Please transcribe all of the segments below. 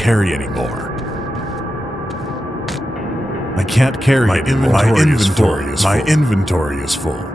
carry anymore. I can't carry anymore. My inventory is full.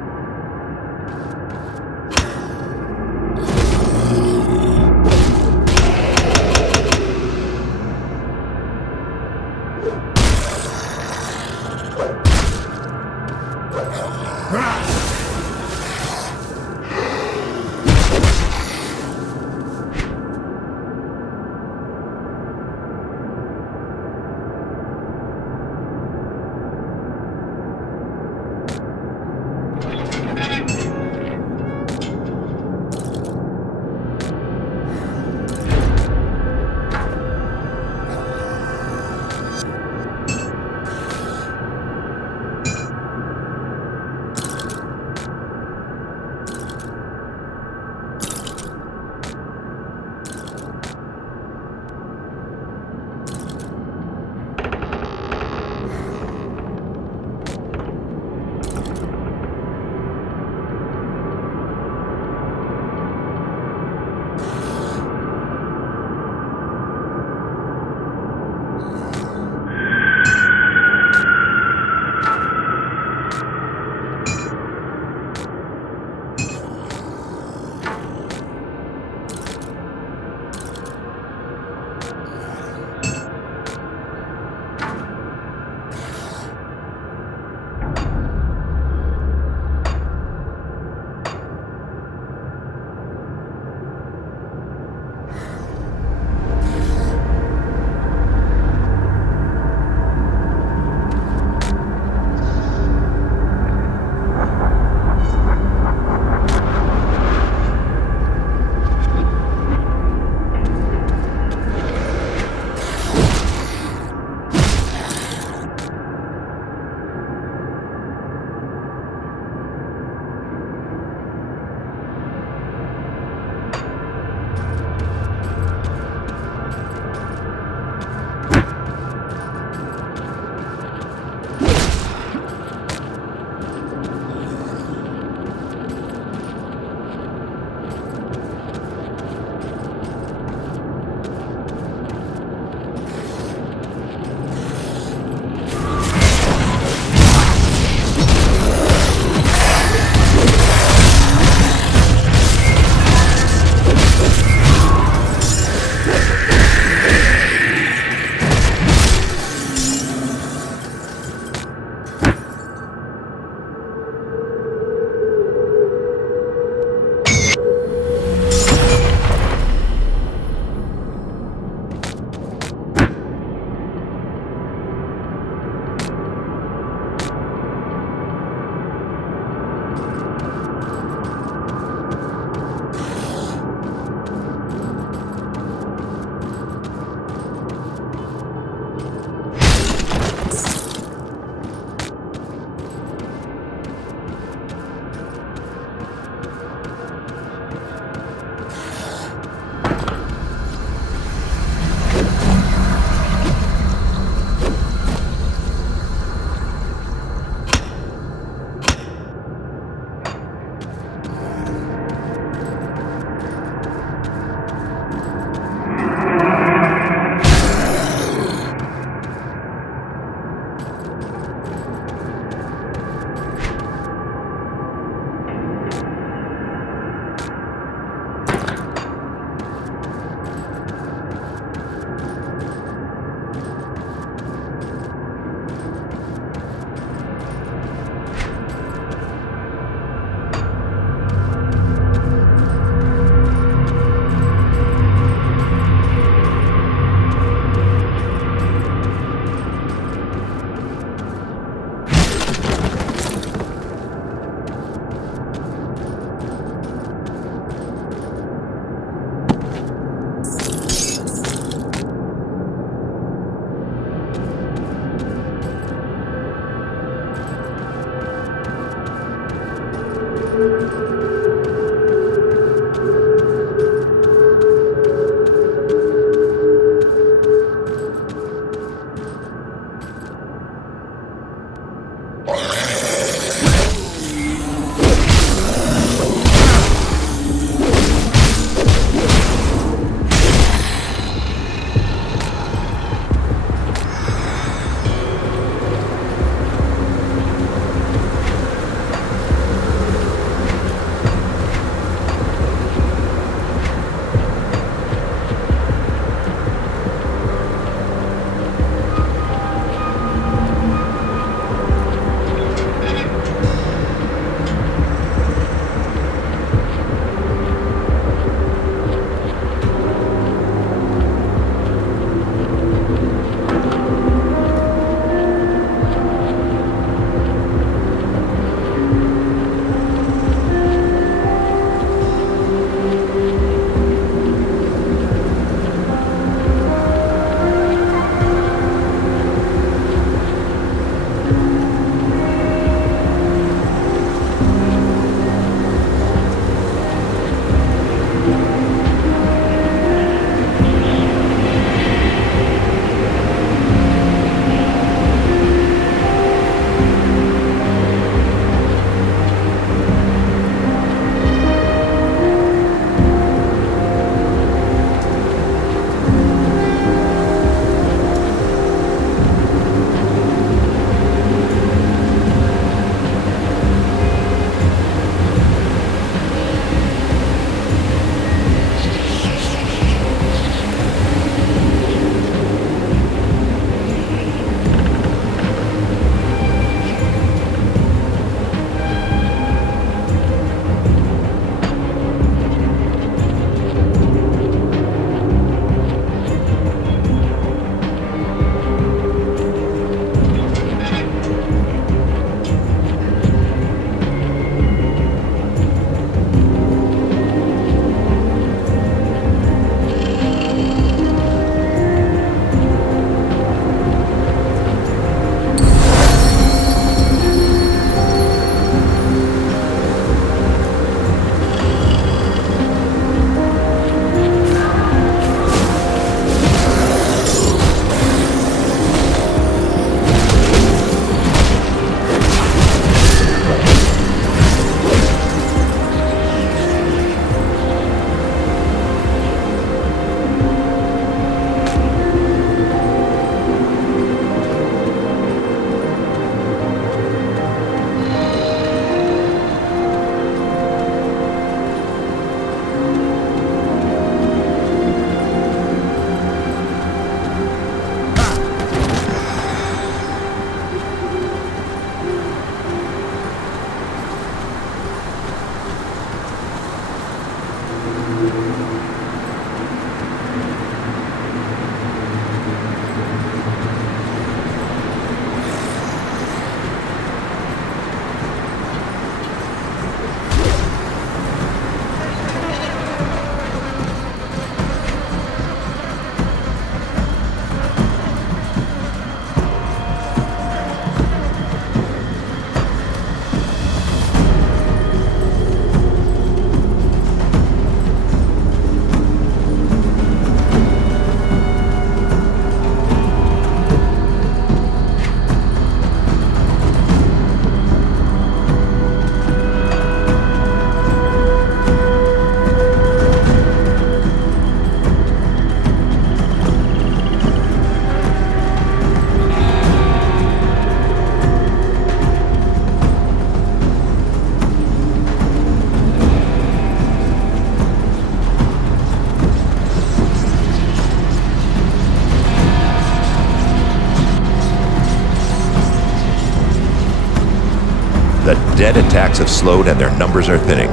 The dead attacks have slowed and their numbers are thinning.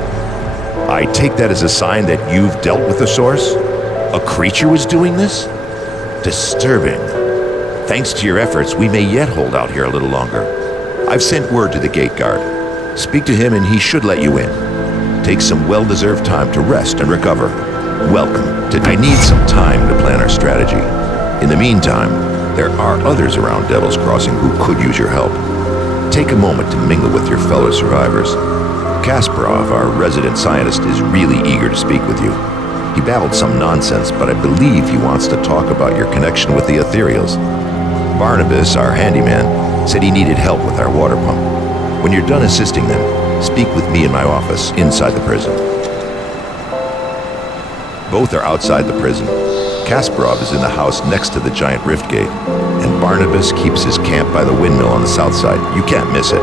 I take that as a sign that you've dealt with the source? A creature was doing this? Disturbing. Thanks to your efforts, we may yet hold out here a little longer. I've sent word to the gate guard. Speak to him and he should let you in. Take some well-deserved time to rest and recover. Welcome to... I need some time to plan our strategy. In the meantime, there are others around Devil's Crossing who could use your help. Take a moment to mingle with your fellow survivors. Kasparov, our resident scientist, is really eager to speak with you. He babbled some nonsense, but I believe he wants to talk about your connection with the Ethereals. Barnabas, our handyman, said he needed help with our water pump. When you're done assisting them, speak with me in my office inside the prison. Both are outside the prison. Kasparov is in the house next to the giant rift gate, and Barnabas keeps his camp by the windmill on the south side. You can't miss it.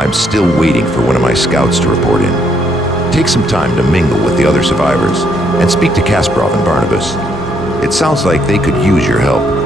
I'm still waiting for one of my scouts to report in. Take some time to mingle with the other survivors and speak to Kasparov and Barnabas. It sounds like they could use your help.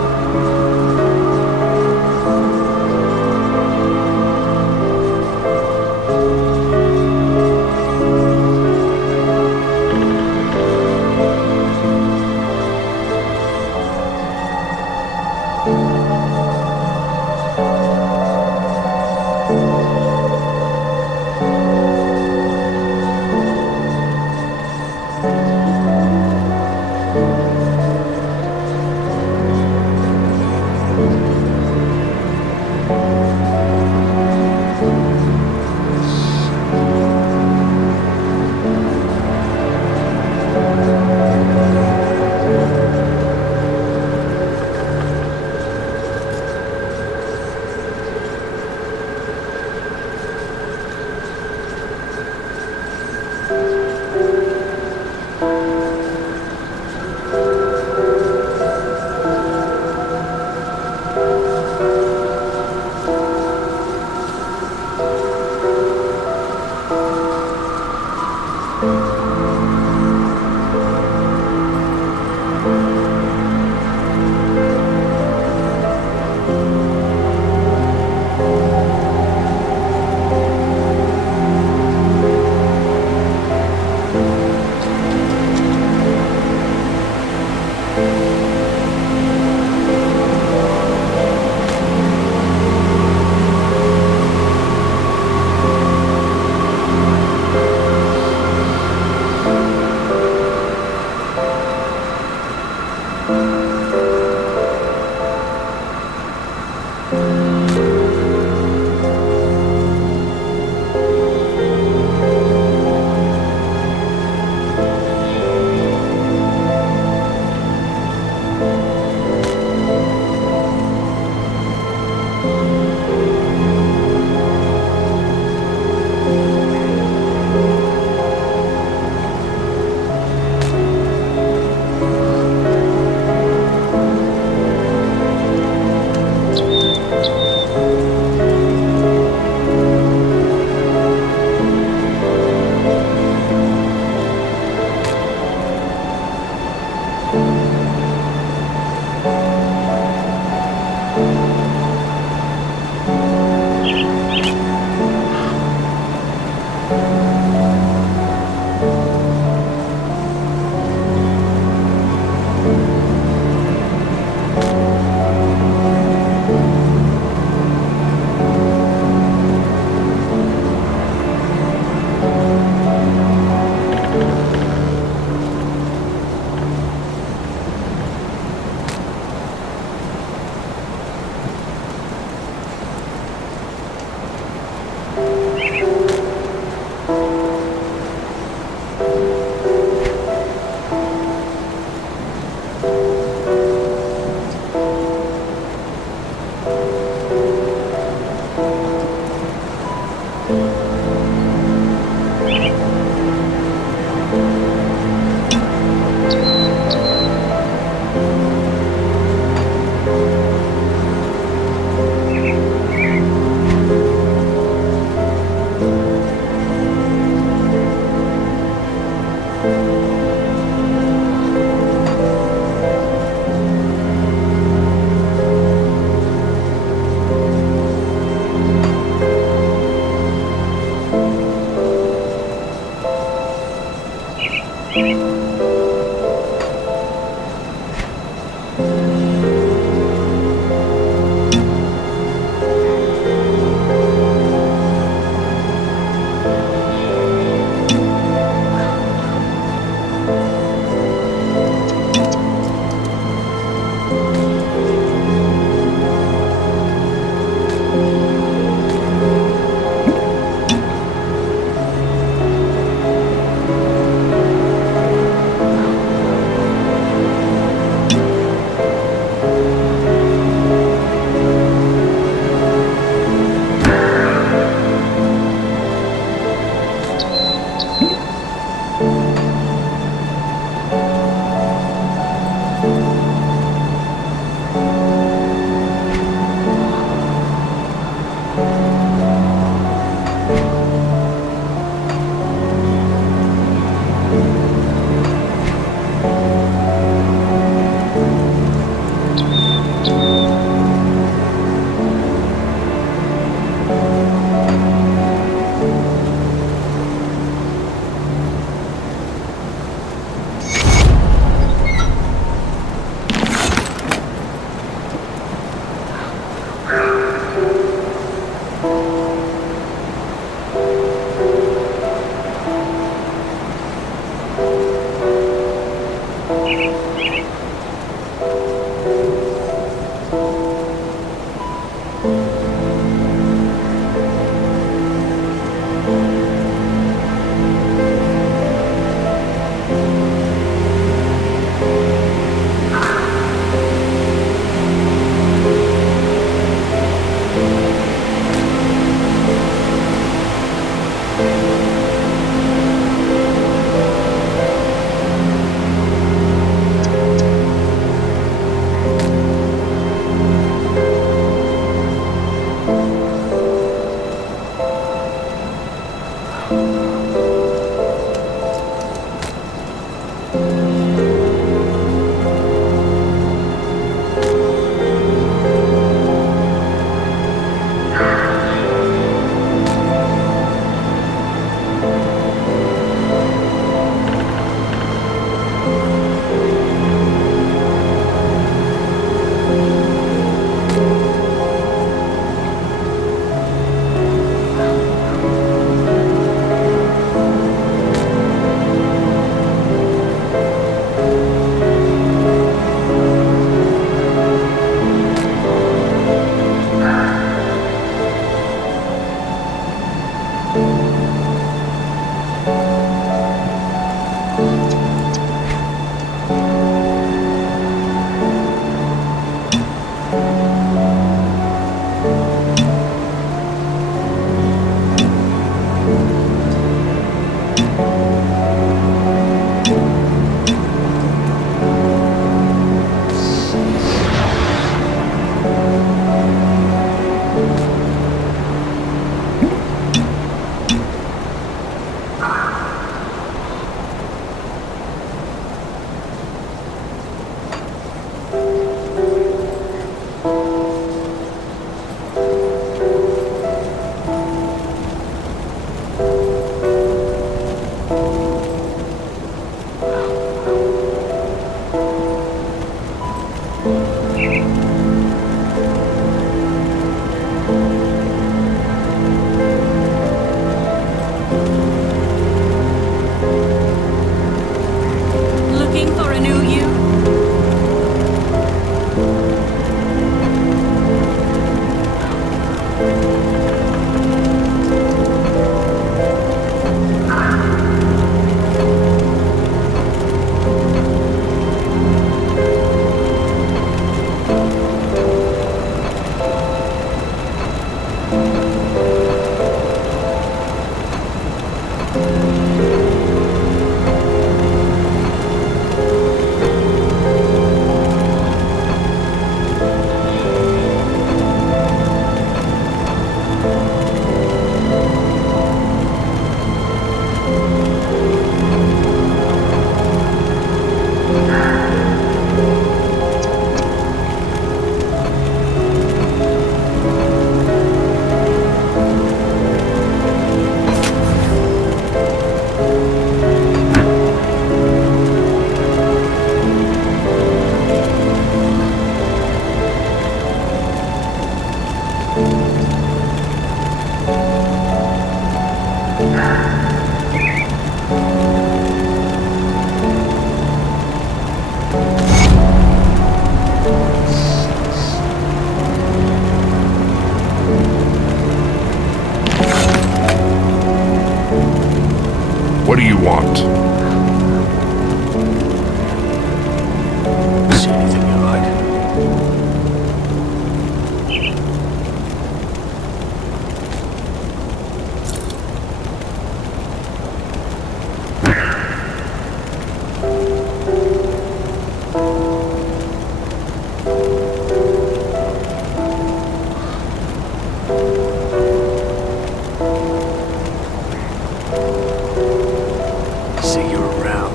see you around.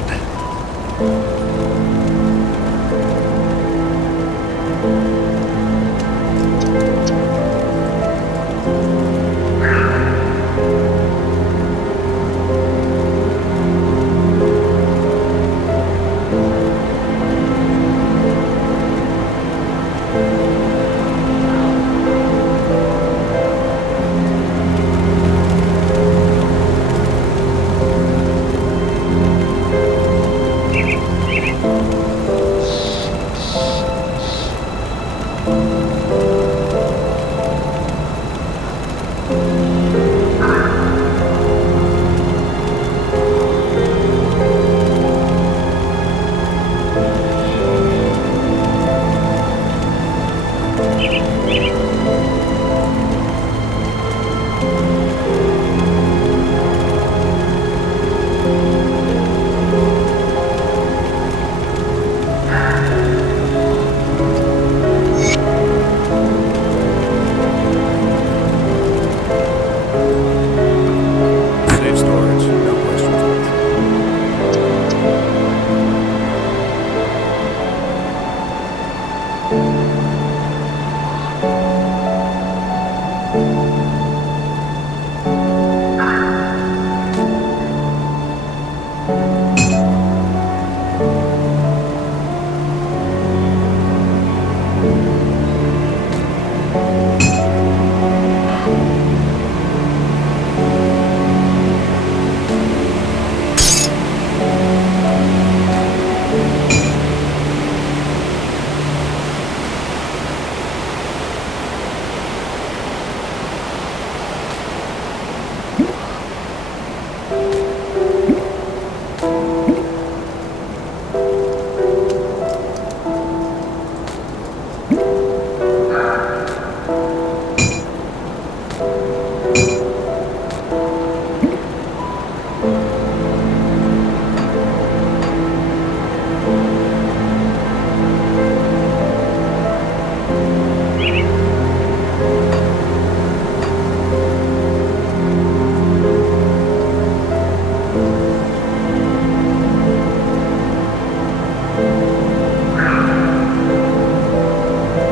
Safe storage, no questions asked.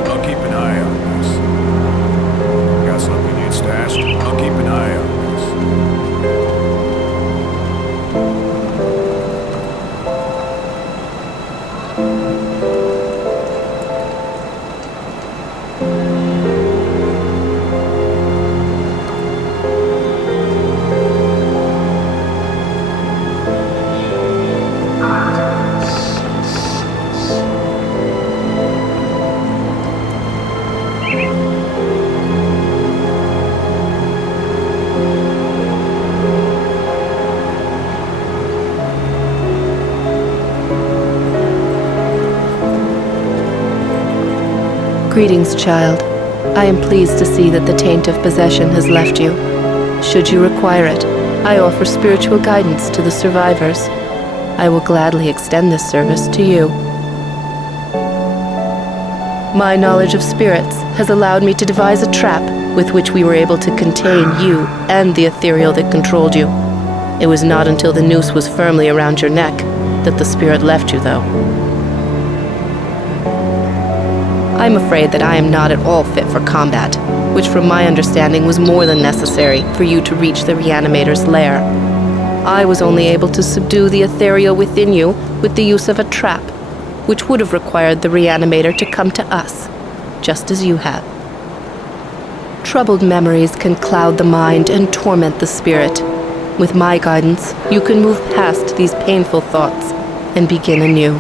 I'll keep an eye on this. Got something you need stashed? I'll keep an eye on this. Greetings, child. I am pleased to see that the taint of possession has left you. Should you require it, I offer spiritual guidance to the survivors. I will gladly extend this service to you. My knowledge of spirits has allowed me to devise a trap with which we were able to contain you and the ethereal that controlled you. It was not until the noose was firmly around your neck that the spirit left you, though. I'm afraid that I am not at all fit for combat, which from my understanding was more than necessary for you to reach the Reanimator's lair. I was only able to subdue the ethereal within you with the use of a trap, which would have required the Reanimator to come to us, just as you have. Troubled memories can cloud the mind and torment the spirit. With my guidance, you can move past these painful thoughts and begin anew.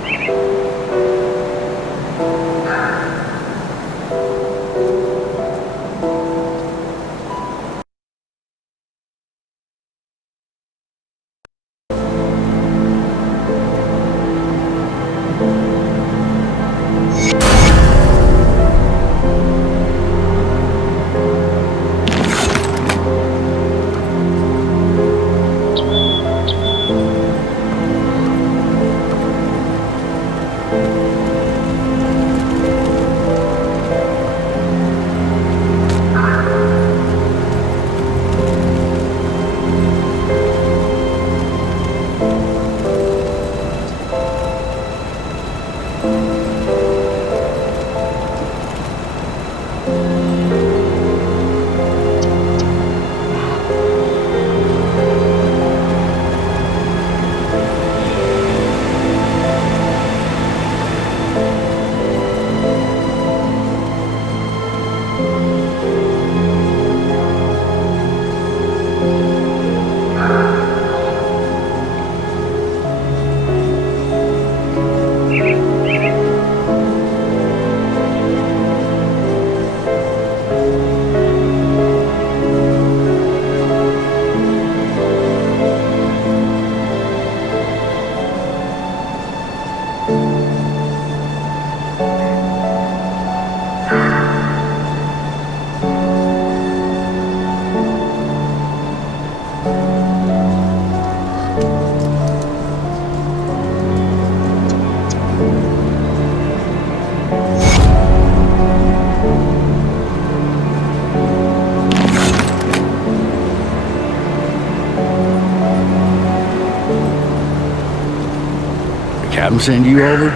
Captain send you over?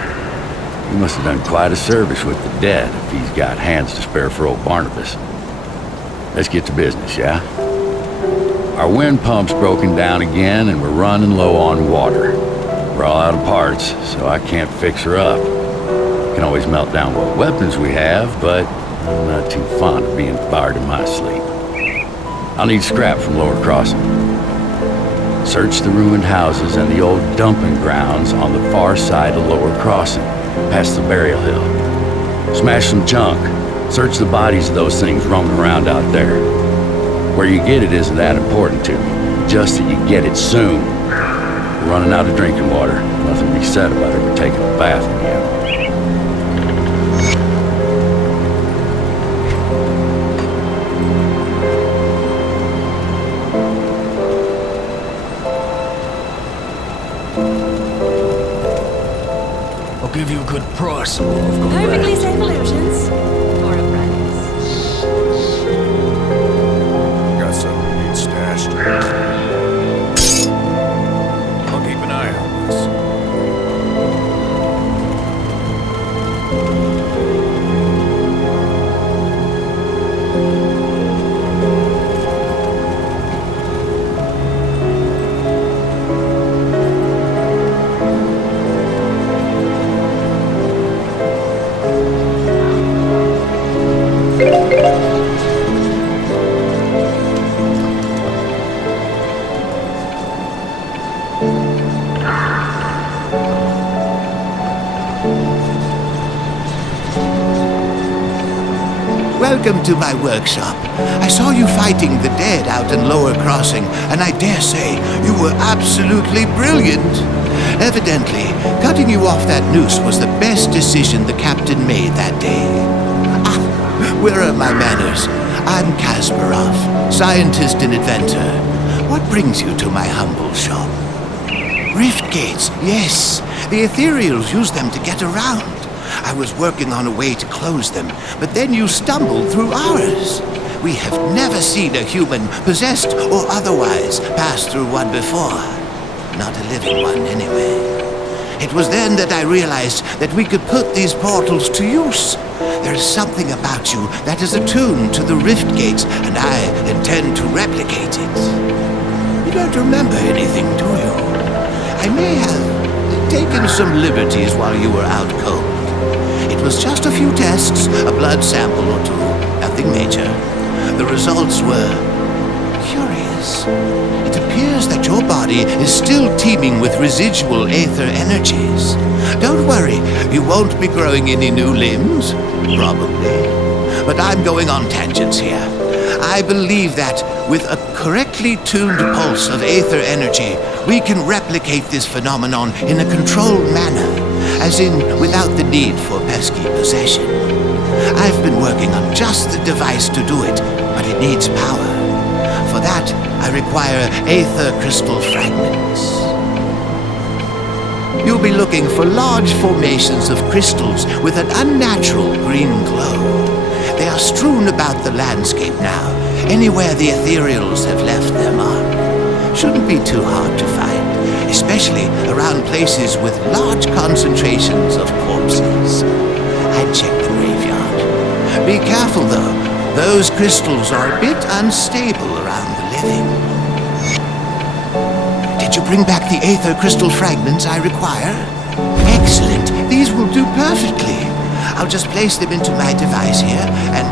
He must have done quite a service with the dead if he's got hands to spare for old Barnabas. Let's get to business, yeah? Our wind pump's broken down again and we're running low on water. We're all out of parts, so I can't fix her up. Can always melt down what weapons we have, but I'm not too fond of being fired in my sleep. I'll need scrap from Lower Crossing. Search the ruined houses and the old dumping grounds on the far side of Lower Crossing, past the burial hill. Smash some junk. Search the bodies of those things roaming around out there. Where you get it isn't that important to me, just that you get it soon. We're running out of drinking water. Nothing to be said about ever taking a bath again. I'll give you a good price, or I've got Perfectly that. safe illusions. For a price. Got something you need stashed. I'll keep an eye on this. Welcome to my workshop. I saw you fighting the dead out in Lower Crossing, and I dare say you were absolutely brilliant. Evidently, cutting you off that noose was the best decision the captain made that day. Ah, where are my manners? I'm Kasparov, scientist and inventor. What brings you to my humble shop? Rift gates, yes. The Ethereals use them to get around. I was working on a way to close them, but then you stumbled through ours. We have never seen a human, possessed or otherwise, pass through one before. Not a living one, anyway. It was then that I realized that we could put these portals to use. There is something about you that is attuned to the rift gates, and I intend to replicate it. You don't remember anything, do you? I may have taken some liberties while you were out cold. It was just a few tests, a blood sample or two, nothing major. The results were curious. It appears that your body is still teeming with residual aether energies. Don't worry, you won't be growing any new limbs, probably. But I'm going on tangents here. I believe that with a correctly tuned pulse of aether energy, we can replicate this phenomenon in a controlled manner, as in without the need for pesky possession. I've been working on just the device to do it, but it needs power. For that, I require aether crystal fragments. You'll be looking for large formations of crystals with an unnatural green glow. They are strewn about the landscape now, anywhere the Ethereals have left their mark. Shouldn't be too hard to find, especially around places with large concentrations of corpses. I'd check the graveyard. Be careful, though. Those crystals are a bit unstable around the living. Did you bring back the aether crystal fragments I require? Excellent. These will do perfectly. I'll just place them into my device here, and...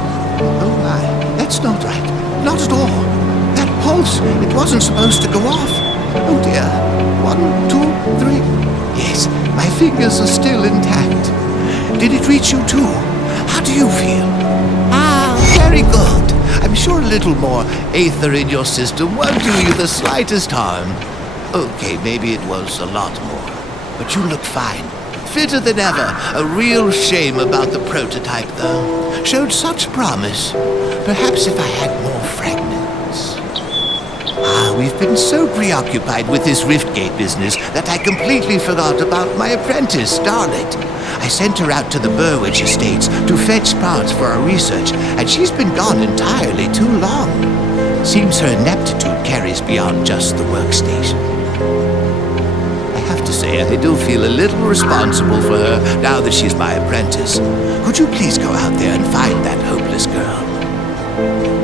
oh my, that's not right. Not at all. That pulse, it wasn't supposed to go off. Oh dear. 1, 2, 3. Yes, my fingers are still intact. Did it reach you too? How do you feel? Ah, very good. I'm sure a little more aether in your system won't do you the slightest harm. Okay, maybe it was a lot more. But you look fine. Fitter than ever. A real shame about the prototype, though. Showed such promise. Perhaps if I had more fragments. We've been so preoccupied with this Riftgate business that I completely forgot about my apprentice, Starlet. I sent her out to the Burwich Estates to fetch parts for our research, and she's been gone entirely too long. Seems her ineptitude carries beyond just the workstation. have to say I do feel a little responsible for her now that she's my apprentice. Could you please go out there and find that hopeless girl?